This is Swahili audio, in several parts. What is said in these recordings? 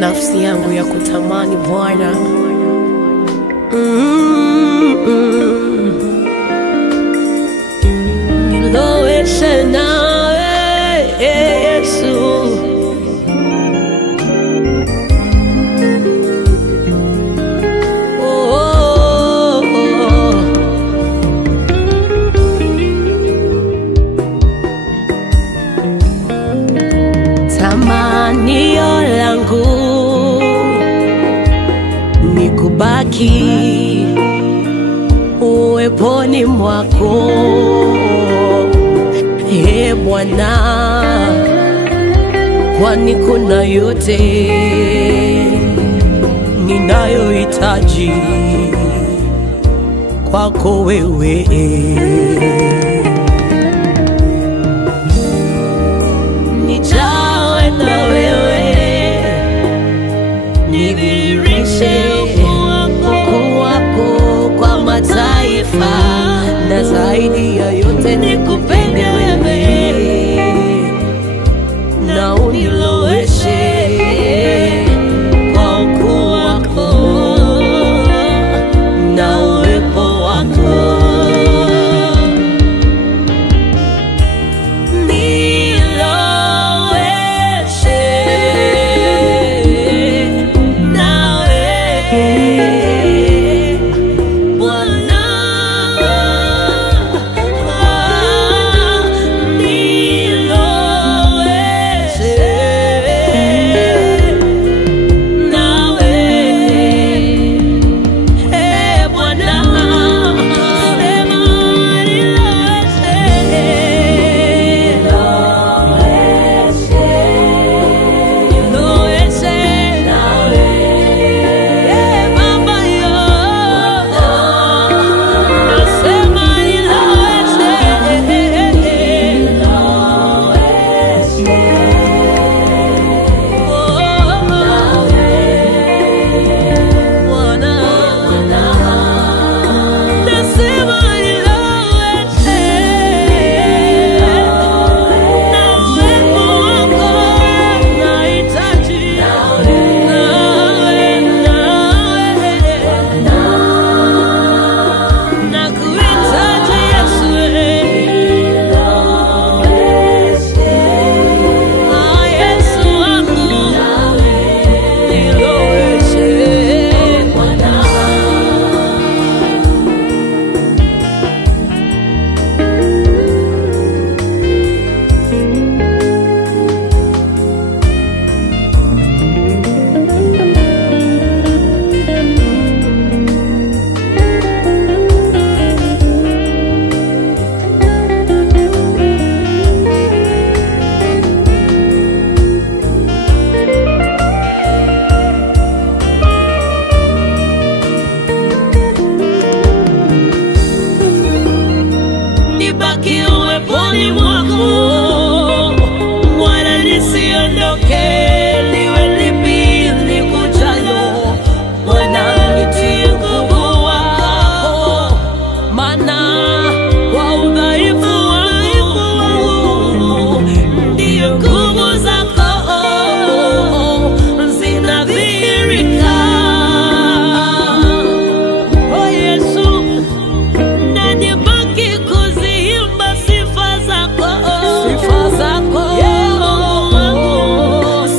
Nafsi yangu ya kutamani Bwana, niloweshe nawe Yesu. Tamanio langu ni kubaki uweponi mwako, Ee Bwana, kwani kuna yote ninayohitaji kwako wewe. Nijawe na wewe, nidhihirishe ukuu wako kwa mataifa, na zaidi ya yote nikupende wewe, na uniloweshe kwa ukuu wako na uwepo wako. Nibaki uweponi mwako, Bwana, nisiondoke, liwe lipi likujalo. Bwana, nitie nguvu wako, maana kwa udhaifu wangu ndiyo nguvu zako zinadhihirika. Oh Yesu, na nibaki kuziimba sifa zako,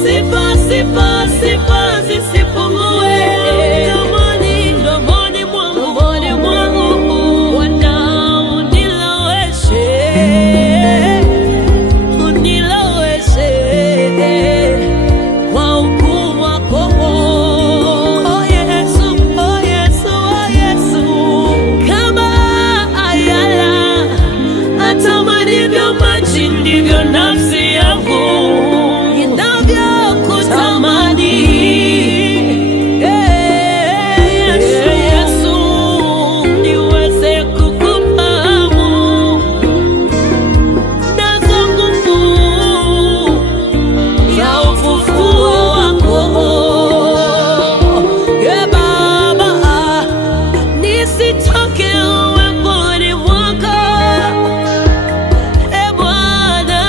sifa, sifa, sifa zisipungue domoni mwangu. Bwana, uniloweshe kwa ukuu wako. Oh Yesu, oh Yesu, oh Yesu, kama ayala atamanivyo maji, ndivyo nafsi yangu inavyokutamani. Yesu, niweze kukufahamu, nazo nguvu za ufufuo wako. Baba, nisitoke uweponi mwako, Bwana.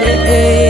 niwezeshe